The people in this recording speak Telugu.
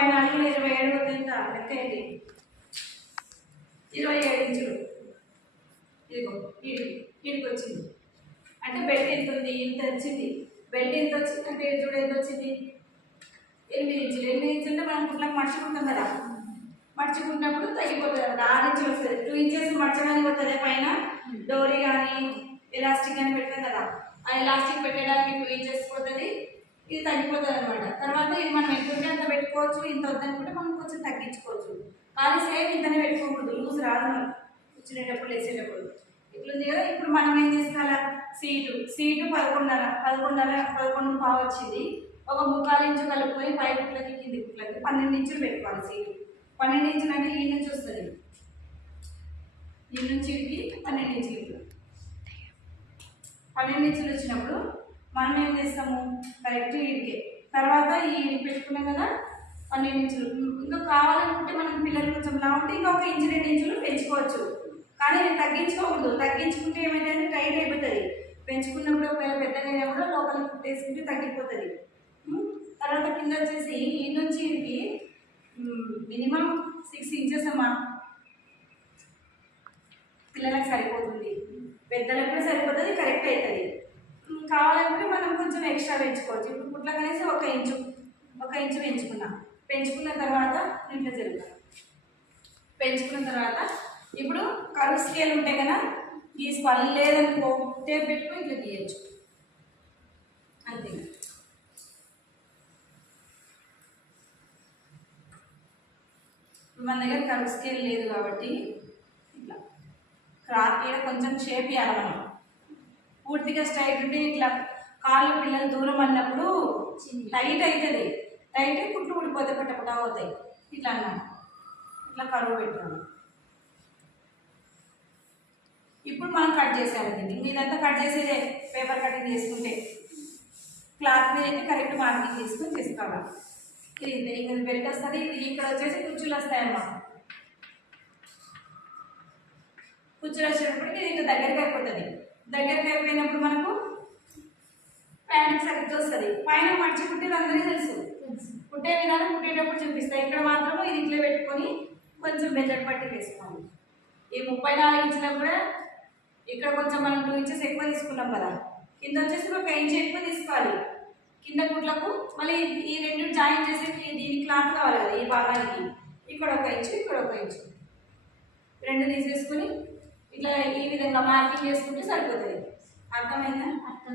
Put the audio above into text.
ముప్పై నాలుగు ఇరవై ఏడు ఎంత లెక్క ఏంటి? ఇరవై ఏడు ఇంచులు. ఇదిగో వీడికి వీడికి వచ్చింది అంటే బెల్ట్ ఎంత ఉంది? ఇంత వచ్చింది. బెల్ట్ ఎంత వచ్చింది అంటే చూడు ఎంత వచ్చింది? ఎనిమిది ఇంచులు. ఎనిమిది ఇంచులు అంటే మనం కుట్లకు మర్చుకుంటాం కదా. మర్చుకున్నప్పుడు తగ్గిపోతుంది అన్నమాట. ఆరు ఇంచులు వస్తుంది. టూ ఇంచెస్ మర్చడానికి పోతుంది పైన? డోరీ కానీ ఎలాస్టిక్ కానీ పెడతాం కదా. ఆ ఎలాస్టిక్ పెట్టడానికి టూ ఇంచెస్ పోతుంది. ఇది తగ్గిపోతుంది అనమాట తర్వాత ఇది మనం ఎంత అంత పెట్టుకోవచ్చు ఇంత వద్దనుకుంటే మనం కొంచెం తగ్గించుకోవచ్చు. కానీ సేమ్ ఇంతనే పెట్టుకోకూడదు లూజ్ రాదు మనం. కూర్చునేటప్పుడు లేచేటప్పుడు. ఇట్లుంది కదా ఇప్పుడు మనం ఏం తీసుకోవాలా సీటు సీటు పదకొండున్నర పదకొండున్నర పదకొండు పావు వచ్చింది ఒక ముక్కాలు ఇంచు కలుపుకొని పై గుట్లకి కింది గుట్లకి పన్నెండు ఇంచులు పెట్టుకోవాలి సీటు. పన్నెండు ఇంచులు అంటే ఈ నుంచి వస్తుంది. ఈ నుంచి పన్నెండు ఇంచులు. పన్నెండు ఇంచులు వచ్చినప్పుడు మనం ఏం చేస్తాము? కరెక్ట్ ఇడికే తర్వాత ఈ పెట్టుకున్నాం కదా పన్నెండు ఇంచులు. ఇంకా కావాలనుకుంటే మనం పిల్లలు కొంచెం లా ఉంటే ఇంకా ఒక ఇంచు రెండు ఇంచులు పెంచుకోవచ్చు. కానీ నేను తగ్గించుకోకూడదు. తగ్గించుకుంటే ఏమైతే టైట్ అయిపోతుంది. పెంచుకున్నప్పుడు ఒకవేళ పెద్దగా కూడా లోపలికి కుట్టేసుకుంటే తగ్గిపోతుంది. తర్వాత కింద వచ్చేసి ఈ నుంచి ఇది మినిమం సిక్స్ ఇంచెస్ అమ్మా. పిల్లలకు సరిపోతుంది. పెద్దలకు కూడా సరిపోతుంది కరెక్ట్ అవుతుంది. కొంచెం ఎక్స్ట్రా పెంచుకోవచ్చు. ఇప్పుడు పుట్ల కనేసి ఒక ఇంచు ఒక ఇంచు పెంచుకున్నా. పెంచుకున్న తర్వాత ఇంట్లో జరుగుతాం పెంచుకున్న తర్వాత ఇప్పుడు కరువు స్కేల్ ఉంటాయి కదా తీసుకోవాలి లేదనుకో టేప్ పెట్టుకుని ఇట్లా తీయచ్చు. అంతే. మన దగ్గర కరువు స్కేల్ లేదు కాబట్టి ఇట్లా. క్రాక్ కొంచెం షేప్ ఇవ్వాలి మనం. పూర్తిగా స్ట్రైట్ ఉంటే ఇట్లా కాళ్ళు పిల్లలు దూరం అన్నప్పుడు టైట్ అవుతుంది టైట్ అయి కుట్లు ఊడిపోతే పట్టపట అవుతాయి. ఇట్లా అన్నమాట ఇట్లా కరువు పెట్టాలి ఇప్పుడు మనం కట్ చేసేయాలి దీన్ని. ఇదంతా కట్ చేసేదే పేపర్ కటింగ్ చేసుకుంటే. క్లాత్ మీద అయితే కరెక్ట్ మార్కింగ్ చేసుకుని చేసుకోవాలి. ఇది ఇంతే. ఇంకా బెల్ట్ వస్తుంది ఇది ఇక్కడ వచ్చేసి కుచ్చులు వస్తాయి అన్నమాట కుచ్చులు వచ్చేటప్పటికి ఇది ఇంకా దగ్గరికి అయిపోతుంది. దగ్గరికి అయిపోయినప్పుడు మనకు ప్యాంట్ సరిగ్గా వస్తుంది. పైన మడిచి కుట్టేది అందరికీ తెలుసు. కుట్టే విధానం కుట్టేటప్పుడు చూపిస్తాయి. ఇక్కడ మాత్రం ఇది ఇట్లా పెట్టుకొని కొంచెం బెల్లట్ పట్టి వేసుకోవాలి. ఈ ముప్పై నాలుగు ఇంచులకు కూడా ఇక్కడ కొంచెం మనం టూ ఇంచెస్ ఎక్కువ తీసుకున్నాం కదా. కింద వచ్చేసి ఒక ఇంచ్ ఎక్కువ తీసుకోవాలి. కింద కుట్లకు మళ్ళీ ఈ రెండు జాయిన్ చేసి దీని క్లాత్ కావాలి కదా ఈ భాగానికి. ఇక్కడ ఒక ఇంచు ఇక్కడ ఒక ఇంచు రెండు తీసేసుకుని ఇట్లా ఈ విధంగా మార్కింగ్ చేసుకుంటే సరిపోతుంది. అర్థమైందా? అర్థం